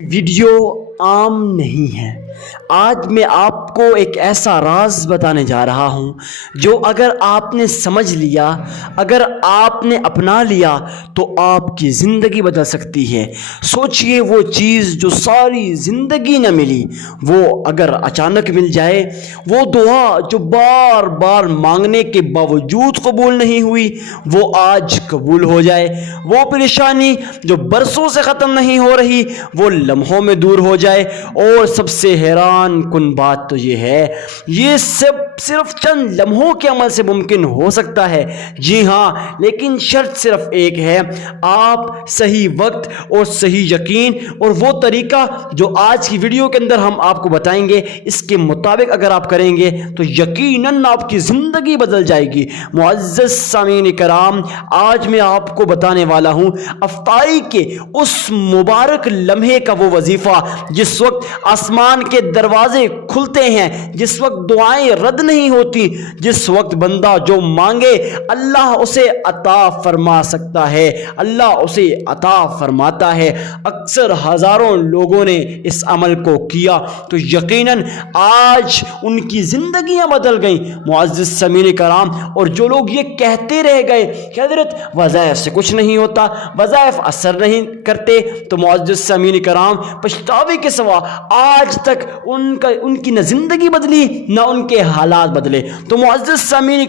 Video عام نہیں ہے۔ آج میں آپ کو ایک ایسا راز بتانے جا رہا ہوں جو اگر آپ نے سمجھ لیا، اگر آپ نے اپنا لیا تو آپ کی زندگی بدل سکتی ہے۔ سوچئے وہ چیز جو ساری زندگی نہ ملی، وہ اگر اچانک مل جائے، وہ دعا جو بار بار مانگنے کے باوجود قبول نہیں ہوئی، وہ آج قبول ہو جائے، وہ پریشانی جو برسوں سے ختم نہیں ہو رہی، وہ لمحوں میں دور ہو جائے۔ اور سب سے حیران کن بات تو یہ ہے، یہ سب صرف چند لمحوں کے عمل سے ممکن ہو سکتا ہے۔ جی ہاں، لیکن شرط صرف ایک ہے، آپ صحیح وقت اور صحیح یقین اور وہ طریقہ جو آج کی ویڈیو کے اندر ہم آپ کو بتائیں گے، اس کے مطابق اگر آپ کریں گے تو یقیناً آپ کی زندگی بدل جائے گی۔ معزز سامعین کرام، آج میں آپ کو بتانے والا ہوں افطاری کے اس مبارک لمحے کا وہ وظیفہ جس وقت آسمان کے دروازے کھلتے ہیں، جس وقت دعائیں رد نہیں ہوتی، جس وقت بندہ جو مانگے اللہ اسے عطا فرما سکتا ہے، اللہ اسے عطا فرماتا ہے۔ اکثر ہزاروں لوگوں نے اس عمل کو کیا تو یقیناً آج ان کی زندگیاں بدل گئیں۔ معزز سامعین کرام، اور جو لوگ یہ کہتے رہ گئے کہ حضرت وظائف سے کچھ نہیں ہوتا، وظائف اثر نہیں کرتے، تو معزز سامعین کرام، پچھتاوے کے سوا آج تک ان کی نہ زندگی بدلی نہ ان کے حالات بدلے۔ تو معزز سامعین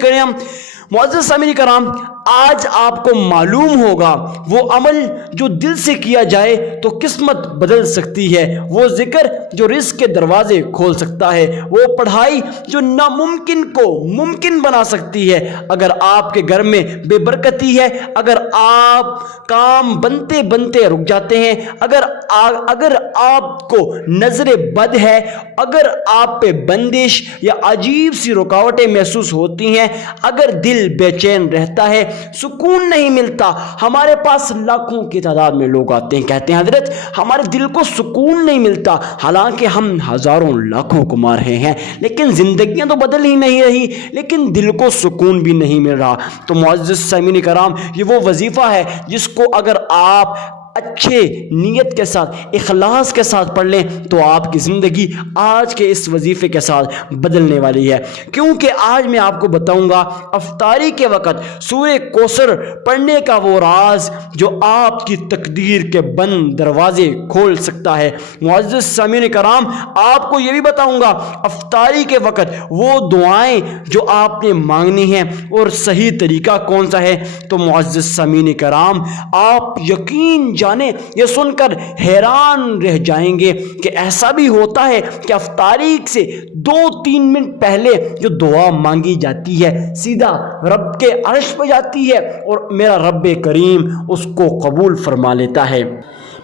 کرام، آج آپ کو معلوم ہوگا وہ عمل جو دل سے کیا جائے تو قسمت بدل سکتی ہے، وہ ذکر جو رزق کے دروازے کھول سکتا ہے، وہ پڑھائی جو ناممکن کو ممکن بنا سکتی ہے۔ اگر آپ کے گھر میں بے برکتی ہے، اگر آپ کام بنتے بنتے رک جاتے ہیں، اگر آپ کو نظر بد ہے، اگر آپ پہ بندش یا عجیب سی رکاوٹیں محسوس ہوتی ہیں، اگر دل بے چین رہتا ہے، سکون نہیں ملتا۔ ہمارے پاس لاکھوں کی تعداد میں لوگ آتے ہیں، کہتے ہیں حضرت ہمارے دل کو سکون نہیں ملتا، حالانکہ ہم ہزاروں لاکھوں کما رہے ہیں لیکن زندگیاں تو بدل ہی نہیں رہی، لیکن دل کو سکون بھی نہیں مل رہا۔ تو معزز سامعین کرام، یہ وہ وظیفہ ہے جس کو اگر آپ اچھے نیت کے ساتھ، اخلاص کے ساتھ پڑھ لیں تو آپ کی زندگی آج کے اس وظیفے کے ساتھ بدلنے والی ہے۔ کیونکہ آج میں آپ کو بتاؤں گا افطاری کے وقت سورہ کوثر پڑھنے کا وہ راز جو آپ کی تقدیر کے بند دروازے کھول سکتا ہے۔ معزز سامعین کرام، آپ کو یہ بھی بتاؤں گا افطاری کے وقت وہ دعائیں جو آپ نے مانگنی ہیں اور صحیح طریقہ کون سا ہے۔ تو معزز سامعین کرام، آپ یقین جانیں، یہ سن کر حیران رہ جائیں گے کہ ایسا بھی ہوتا ہے کہ افطاری سے 2-3 منٹ پہلے جو دعا مانگی جاتی ہے سیدھا رب کے عرش پہ جاتی ہے اور میرا رب کریم اس کو قبول فرما لیتا ہے۔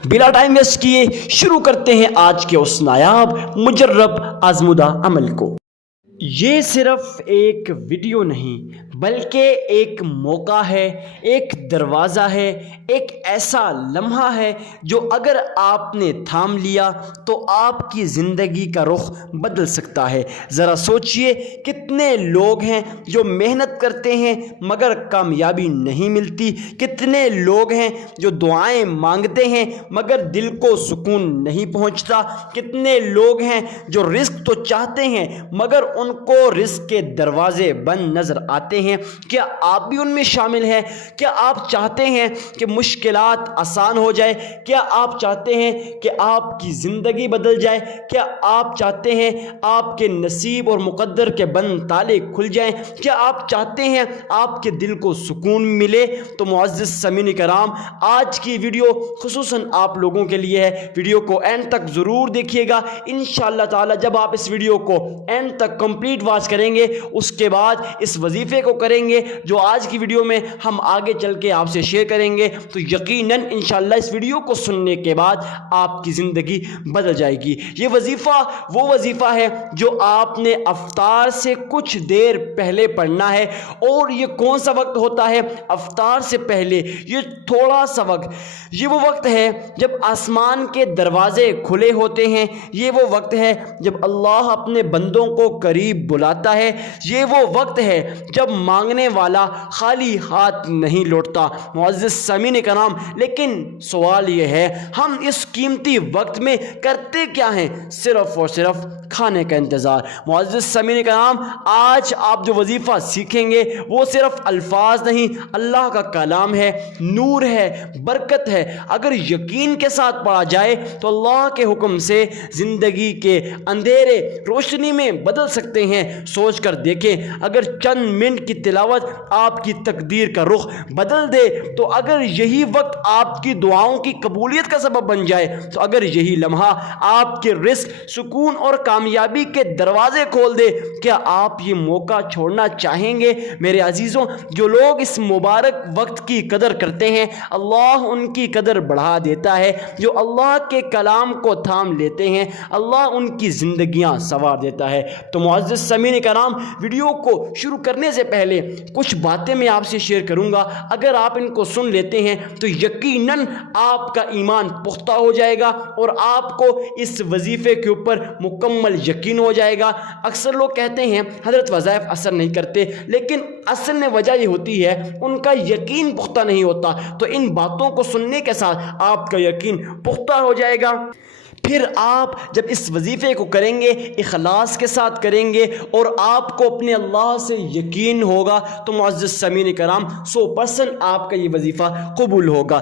بلا ٹائم ویسٹ کیے شروع کرتے ہیں آج کے اس نایاب مجرب آزمودہ عمل کو۔ یہ صرف ایک ویڈیو نہیں بلکہ ایک موقع ہے، ایک دروازہ ہے، ایک ایسا لمحہ ہے جو اگر آپ نے تھام لیا تو آپ کی زندگی کا رخ بدل سکتا ہے۔ ذرا سوچئے کتنے لوگ ہیں جو محنت کرتے ہیں مگر کامیابی نہیں ملتی، کتنے لوگ ہیں جو دعائیں مانگتے ہیں مگر دل کو سکون نہیں پہنچتا، کتنے لوگ ہیں جو رزق تو چاہتے ہیں مگر ان کو رزق کے دروازے بند نظر آتے ہیں۔ کیا آپ بھی ان میں شامل ہیں؟ کیا آپ چاہتے ہیں کہ مشکلات آسان ہو جائے؟ کیا آپ چاہتے ہیں کہ آپ کی زندگی بدل جائے؟ کیا آپ چاہتے ہیں آپ کے نصیب اور مقدر کے بند تالے کھل جائیں؟ کیا آپ چاہتے ہیں آپ کے دل کو سکون ملے؟ تو معزز سامعین کرام، آج کی ویڈیو خصوصاً آپ لوگوں کے لیے ہے۔ ویڈیو کو اینڈ تک ضرور دیکھیے گا۔ انشاءاللہ تعالی جب آپ اس ویڈیو کو اینڈ تک کمپلیٹ واچ کریں گے، اس کے بعد اس وظیفے کو کریں گے جو آج کی ویڈیو میں ہم آگے چل کے آپ سے شیئر کریں گے، تو یقیناً انشاءاللہ اس ویڈیو کو سننے کے بعد آپ کی زندگی بدل جائے گی۔ یہ وظیفہ وہ وظیفہ ہے جو آپ نے افطار سے کچھ دیر پہلے پڑھنا ہے۔ اور یہ کون سا وقت ہوتا ہے افطار سے پہلے؟ یہ تھوڑا سا وقت، یہ وہ وقت ہے جب آسمان کے دروازے کھلے ہوتے ہیں، یہ وہ وقت ہے جب اللہ اپنے بندوں کو قریب بلاتا ہے، یہ وہ وقت ہے جب مانگنے والا خالی ہاتھ نہیں لوٹتا۔ معزز سامعین کرام، لیکن سوال یہ ہے ہم اس قیمتی وقت میں کرتے کیا ہیں؟ صرف اور صرف کھانے کا انتظار۔ معزز سامعین کرام، آج آپ جو وظیفہ سیکھیں گے وہ صرف الفاظ نہیں، اللہ کا کلام ہے، نور ہے، برکت ہے۔ اگر یقین کے ساتھ پڑھا جائے تو اللہ کے حکم سے زندگی کے اندھیرے روشنی میں بدل سکتے ہیں۔ سوچ کر دیکھیں، اگر چند منٹ کی تلاوت آپ کی تقدیر کا رخ بدل دے تو اگر یہی وقت آپ کی دعاؤں کی قبولیت کا سبب بن جائے تو اگر یہی لمحہ آپ کے رزق، سکون اور کامیابی کے دروازے کھول دے، کیا آپ یہ موقع چھوڑنا چاہیں گے؟ میرے عزیزوں، جو لوگ اس مبارک وقت کی قدر کرتے ہیں اللہ ان کی قدر بڑھا دیتا ہے۔ جو اللہ کے کلام کو تھام لیتے ہیں اللہ ان کی زندگیاں سنوار دیتا ہے۔ تو معزز سامعین کرام، ویڈیو کو شروع کرنے سے پہلے کچھ باتیں میں آپ سے شیئر کروں گا، اگر آپ ان کو سن لیتے ہیں تو یقیناً آپ کا ایمان پختہ ہو جائے گا اور آپ کو اس وظیفے کے اوپر مکمل یقین ہو جائے گا۔ اکثر لوگ کہتے ہیں حضرت وظائف اثر نہیں کرتے، لیکن اصل میں وجہ یہ ہوتی ہے ان کا یقین پختہ نہیں ہوتا۔ تو ان باتوں کو سننے کے ساتھ آپ کا یقین پختہ ہو جائے گا، پھر آپ جب اس وظیفے کو کریں گے اخلاص کے ساتھ کریں گے اور آپ کو اپنے اللہ سے یقین ہوگا تو معزز سامعین کرام 100% آپ کا یہ وظیفہ قبول ہوگا۔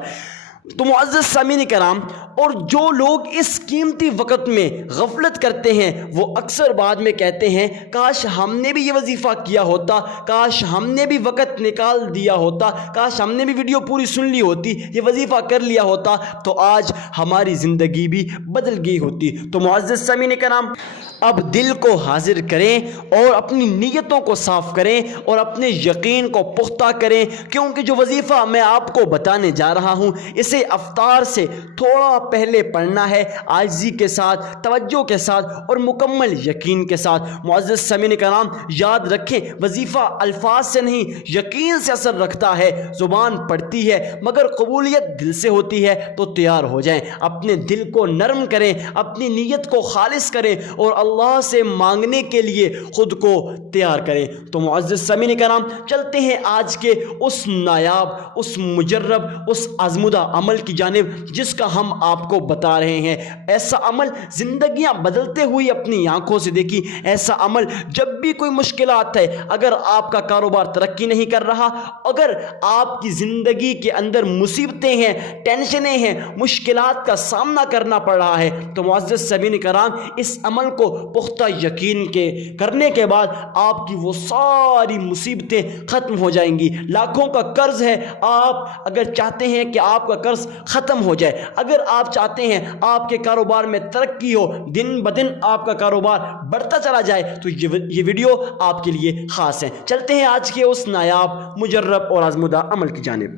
تو معزز سامعین کرام، اور جو لوگ اس قیمتی وقت میں غفلت کرتے ہیں وہ اکثر بعد میں کہتے ہیں کاش ہم نے بھی یہ وظیفہ کیا ہوتا، کاش ہم نے بھی وقت نکال دیا ہوتا، کاش ہم نے بھی ویڈیو پوری سن لی ہوتی، یہ وظیفہ کر لیا ہوتا تو آج ہماری زندگی بھی بدل گئی ہوتی۔ تو معزز سامعین کرام، اب دل کو حاضر کریں اور اپنی نیتوں کو صاف کریں اور اپنے یقین کو پختہ کریں، کیونکہ جو وظیفہ میں آپ کو بتانے جا رہا ہوں اسے افطار سے تھوڑا پہلے پڑھنا ہے، عاجزی کے ساتھ، توجہ کے ساتھ اور مکمل یقین کے ساتھ۔ معزز سامعین کرام، یاد رکھیں وظیفہ الفاظ سے نہیں یقین سے اثر رکھتا ہے۔ زبان پڑھتی ہے مگر قبولیت دل سے ہوتی ہے، تو تیار ہو جائیں، اپنے دل کو نرم کریں، اپنی نیت کو خالص کریں اور اللہ سے مانگنے کے لیے خود کو تیار کریں۔ تو معزز سامعین کرام، چلتے ہیں آج کے اس نایاب، اس مجرب، اس آزمودہ عمل کی جانب جس کا ہم آپ کو بتا رہے ہیں۔ ایسا عمل زندگیاں بدلتے ہوئی اپنی آنکھوں سے دیکھی، ایسا عمل جب بھی کوئی مشکلات ہے، اگر آپ کا کاروبار ترقی نہیں کر رہا، اگر آپ کی زندگی کے اندر مصیبتیں ہیں، ٹینشنیں ہیں، مشکلات کا سامنا کرنا پڑ رہا ہے، تو معزز سامعین کرام اس عمل کو پختہ یقین کے کرنے کے بعد آپ کی وہ ساری مصیبتیں ختم ہو جائیں گی۔ لاکھوں کا قرض ہے، آپ اگر چاہتے ہیں کہ آپ کا قرض ختم ہو جائے، اگر آپ چاہتے ہیں آپ کے کاروبار میں ترقی ہو، دن بدن آپ کا کاروبار بڑھتا چلا جائے، تو یہ ویڈیو آپ کے لیے خاص ہے۔ چلتے ہیں آج کے اس نایاب، مجرب اور آزمودہ عمل کی جانب۔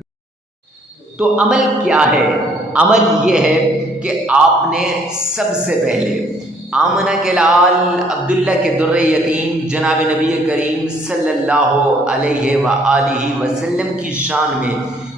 تو عمل کیا ہے؟ عمل یہ ہے کہ آپ نے سب سے پہلے آمنہ کے لال عبداللہ کے در یتیم جناب نبی کریم صلی اللہ علیہ وآلہ وسلم کی شان میں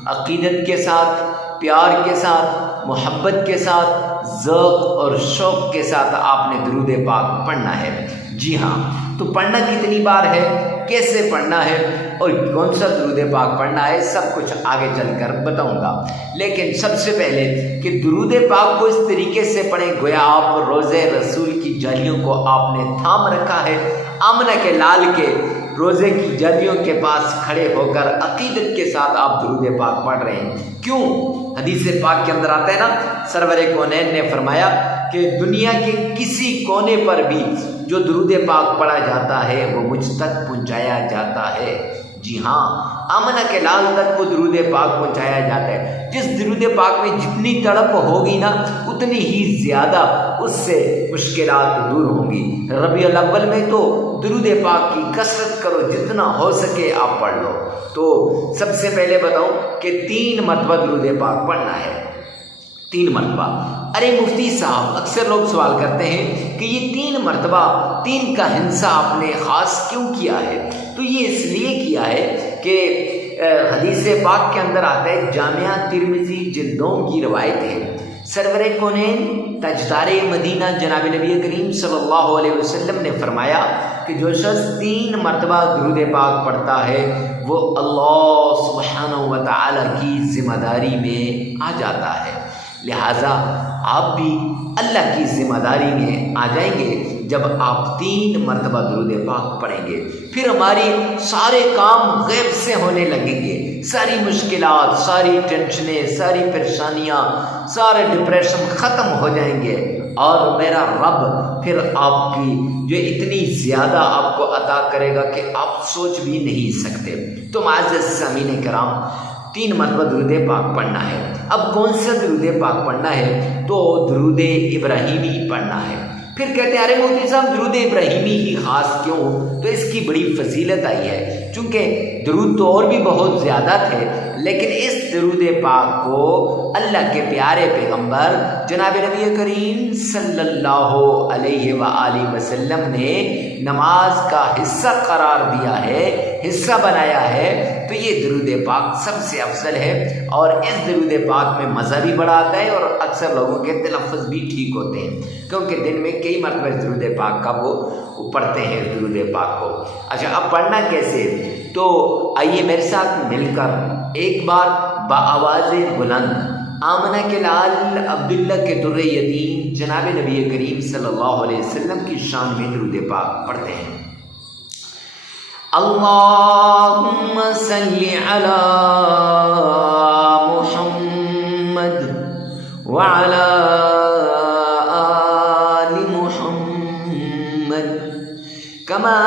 عقیدت کے ساتھ، پیار کے ساتھ، محبت کے ساتھ، ذوق اور شوق کے ساتھ آپ نے درود پاک پڑھنا ہے۔ جی ہاں، تو پڑھنا کتنی بار ہے، کیسے پڑھنا ہے اور کون سا درود پاک پڑھنا ہے، سب کچھ آگے چل کر بتاؤں گا۔ لیکن سب سے پہلے کہ درود پاک کو اس طریقے سے پڑھیں گویا آپ روزے رسول کی جالیوں کو آپ نے تھام رکھا ہے، آمنہ کے لال کے روزے کی جالیوں کے پاس کھڑے ہو کر عقیدت کے ساتھ آپ درود پاک پڑھ رہے ہیں۔ کیوں؟ حدیث پاک کے اندر آتا ہے نا، سرور کونین نے فرمایا کہ دنیا کے کسی کونے پر بھی جو درود پاک پڑھا جاتا ہے وہ مجھ تک پہنچایا جاتا ہے۔ جی ہاں، آمنہ کے لال تک وہ درود پاک پہنچایا جاتا ہے۔ جس درود پاک میں جتنی تڑپ ہوگی نا اتنی ہی زیادہ اس سے مشکلات دور ہوں گی۔ ربیع الاول میں تو درود پاک کی کثرت کرو، جتنا ہو سکے آپ پڑھ لو۔ تو سب سے پہلے بتاؤں کہ 3 مرتبہ درود پاک پڑھنا ہے، 3 مرتبہ۔ ارے مفتی صاحب، اکثر لوگ سوال کرتے ہیں کہ یہ 3 مرتبہ، 3 کا ہنسا آپ نے خاص کیوں کیا ہے؟ تو یہ اس لیے کیا ہے کہ حدیث پاک کے اندر آتا ہے، جامعہ ترمذی جلد 9 کی روایت ہے سرور کونین تاجدار مدینہ جناب نبی کریم صلی اللہ علیہ وسلم نے فرمایا کہ جو شخص 3 مرتبہ درود پاک پڑھتا ہے وہ اللہ سبحانہ و تعالی کی ذمہ داری میں آ جاتا ہے۔ لہٰذا آپ بھی اللہ کی ذمہ داری میں آ جائیں گے جب آپ 3 مرتبہ درود پاک پڑھیں گے۔ پھر ہماری سارے کام غیب سے ہونے لگیں گے، ساری مشکلات، ساری ٹینشنیں، ساری پریشانیاں، سارے ڈپریشن ختم ہو جائیں گے، اور میرا رب پھر آپ کی جو اتنی زیادہ آپ کو عطا کرے گا کہ آپ سوچ بھی نہیں سکتے۔ تو معزز سامعین کرام، 3 مرتبہ درود پاک پڑھنا ہے۔ اب کون سا درود پاک پڑھنا ہے؟ تو درود ابراہیمی پڑھنا ہے۔ پھر کہتے ہیں ارے مفتی صاحب درود ابراہیمی ہی خاص کیوں؟ تو اس کی بڑی فضیلت آئی ہے، چونکہ درود تو اور بھی بہت زیادہ تھے، لیکن اس درود پاک کو اللہ کے پیارے پیغمبر جناب نبی کریم صلی اللہ علیہ وآلہ وسلم نے نماز کا حصہ قرار دیا ہے، حصہ بنایا ہے۔ تو یہ درود پاک سب سے افضل ہے، اور اس درود پاک میں مزہ بھی بڑا آتا ہے، اور اکثر لوگوں کے تلفظ بھی ٹھیک ہوتے ہیں، کیونکہ دن میں کئی مرتبہ اس درود پاک کا وہ پڑھتے ہیں اس درود پاک کو۔ اچھا، اب پڑھنا کیسے؟ تو آئیے میرے ساتھ مل کر ایک بار بآواز بلند آمنہ کے لال عبداللہ کے در یتیم جناب نبی کریم صلی اللہ علیہ وسلم کی شان میں درود پاک پڑھتے ہیں۔ اللہم صلی علی محمد وعلی آل محمد کما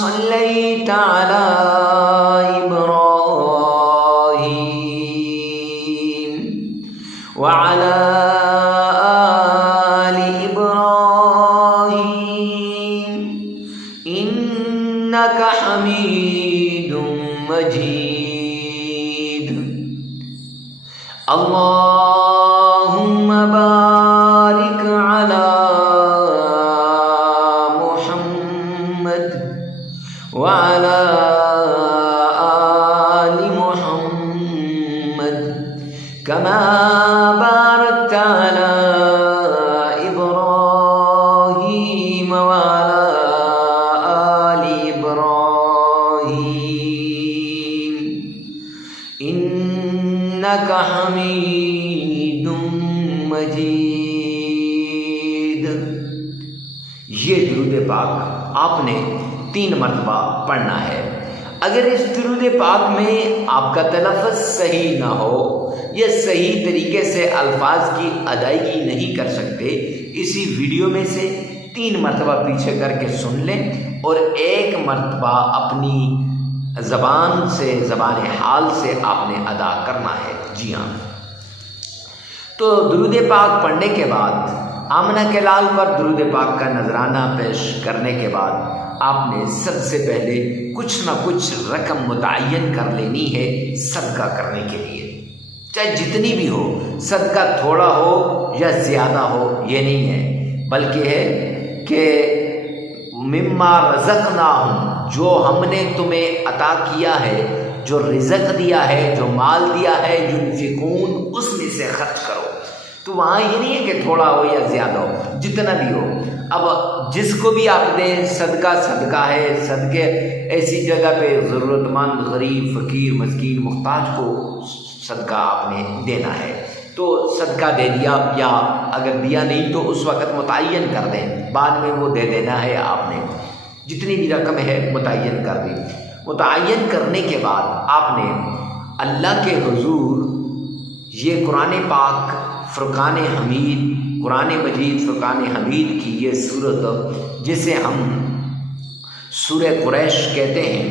صلیت علی وعلى آل إبراهيم إنك حميد مجيد اللهم بارك على محمد وعلى آل محمد كما باركت على إبراهيم وعلى آل إبراهيم إنك حميد مجيد۔ یہ درود پاک آپ نے 3 مرتبہ پڑھنا ہے۔ اگر اس درود پاک میں آپ کا تلفظ صحیح نہ ہو یا صحیح طریقے سے الفاظ کی ادائیگی نہیں کر سکتے، اسی ویڈیو میں سے 3 مرتبہ پیچھے کر کے سن لیں، اور 1 مرتبہ اپنی زبان سے، زبان حال سے آپ نے ادا کرنا ہے۔ جی ہاں، تو درود پاک پڑھنے کے بعد آمنہ کے لال پر درود پاک کا نذرانہ پیش کرنے کے بعد آپ نے سب سے پہلے کچھ نہ کچھ رقم متعین کر لینی ہے صدقہ کرنے کے لیے، چاہے جتنی بھی ہو، صدقہ تھوڑا ہو یا زیادہ ہو یہ نہیں ہے، بلکہ ہے کہ مما رزقناہم، جو ہم نے تمہیں عطا کیا ہے، جو رزق دیا ہے، جو مال دیا ہے، ينفقون، اس میں سے خرچ کرو۔ تو وہاں یہ نہیں ہے کہ تھوڑا ہو یا زیادہ ہو، جتنا بھی ہو۔ اب جس کو بھی آپ دیں، صدقہ صدقہ ہے، صدقے ایسی جگہ پہ ضرورت مند، غریب، فقیر، مسکین، محتاج کو صدقہ آپ نے دینا ہے، تو صدقہ دے دیا، یا اگر دیا نہیں تو اس وقت متعین کر دیں، بعد میں وہ دے دینا ہے آپ نے، جتنی بھی رقم ہے متعین کر دی۔ متعین کرنے کے بعد آپ نے اللہ کے حضور یہ قرآن پاک فرقان حمید، قرآن مجید فرقان حمید کی یہ صورت جسے ہم سورہ قریش کہتے ہیں،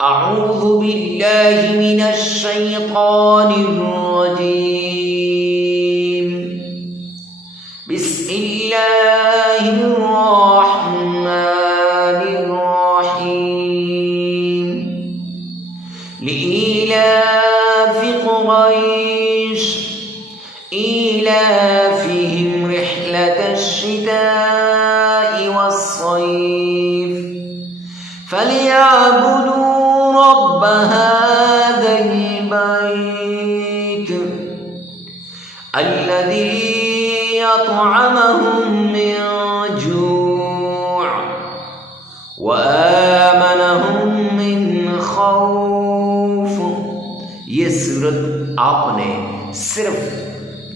اعوذ باللہ من الشیطان الرجیم، بسم اللہ الرحمن الرحیم، لإیلاف قریش إيلافهم رحلة الشتاء والصيف فليعبدوا رب هذا البيت الذي وأطعمهم من جوع وآمنهم من خوف. یہ صورت آپ نے صرف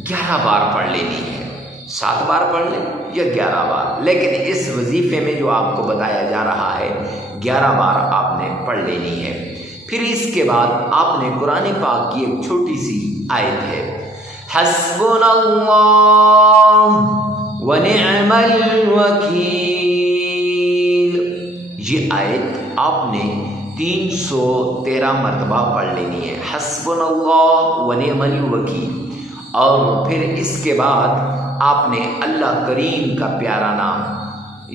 11 بار پڑھ لینی ہے. 7 بار پڑھ لیں یا 11 بار، لیکن اس وظیفے میں جو آپ کو بتایا جا رہا ہے 11 بار آپ نے پڑھ لینی ہے. پھر اس کے بعد آپ نے قرآن پاک کی ایک چھوٹی سی آیت ہے، حسبنا اللہ ونعم الوکیل. یہ آیت آپ نے 313 مرتبہ پڑھ لینی ہے، حسبنا اللہ ونعم الوکیل. اور پھر اس کے بعد آپ نے اللہ کریم کا پیارا نام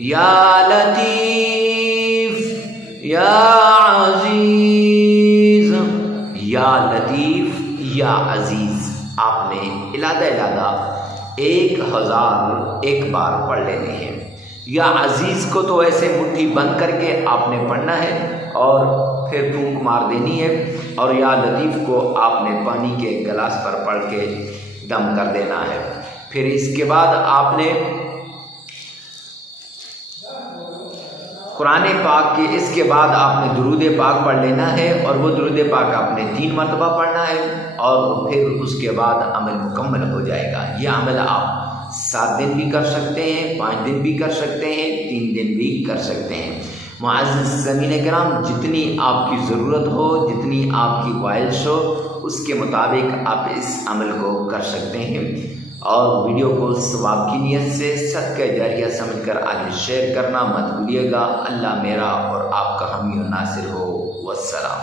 یا لطیف یا عزیز، یا لطیف یا عزیز آپ نے علادہ 1001 بار پڑھ لینے ہیں. یا عزیز کو تو ایسے مٹھی بند کر کے آپ نے پڑھنا ہے اور پھر پھونک مار دینی ہے، اور یا لطیف کو آپ نے پانی کے گلاس پر پڑھ کے دم کر دینا ہے. پھر اس کے بعد آپ نے قرآن پاک کے اس کے بعد آپ نے درود پاک پڑھ لینا ہے، اور وہ درود پاک آپ نے 3 مرتبہ پڑھنا ہے، اور پھر اس کے بعد عمل مکمل ہو جائے گا. یہ عمل آپ 7 دن بھی کر سکتے ہیں، 5 دن بھی کر سکتے ہیں، 3 دن بھی کر سکتے ہیں. معزز سامعین کرام، جتنی آپ کی ضرورت ہو، جتنی آپ کی خواہش ہو، اس کے مطابق آپ اس عمل کو کر سکتے ہیں. اور ویڈیو کو ثواب کی نیت سے صدقہ جاریہ سمجھ کر آگے شیئر کرنا مت بھولیے گا. اللہ میرا اور آپ کا حامی و ناصر ہو. والسلام.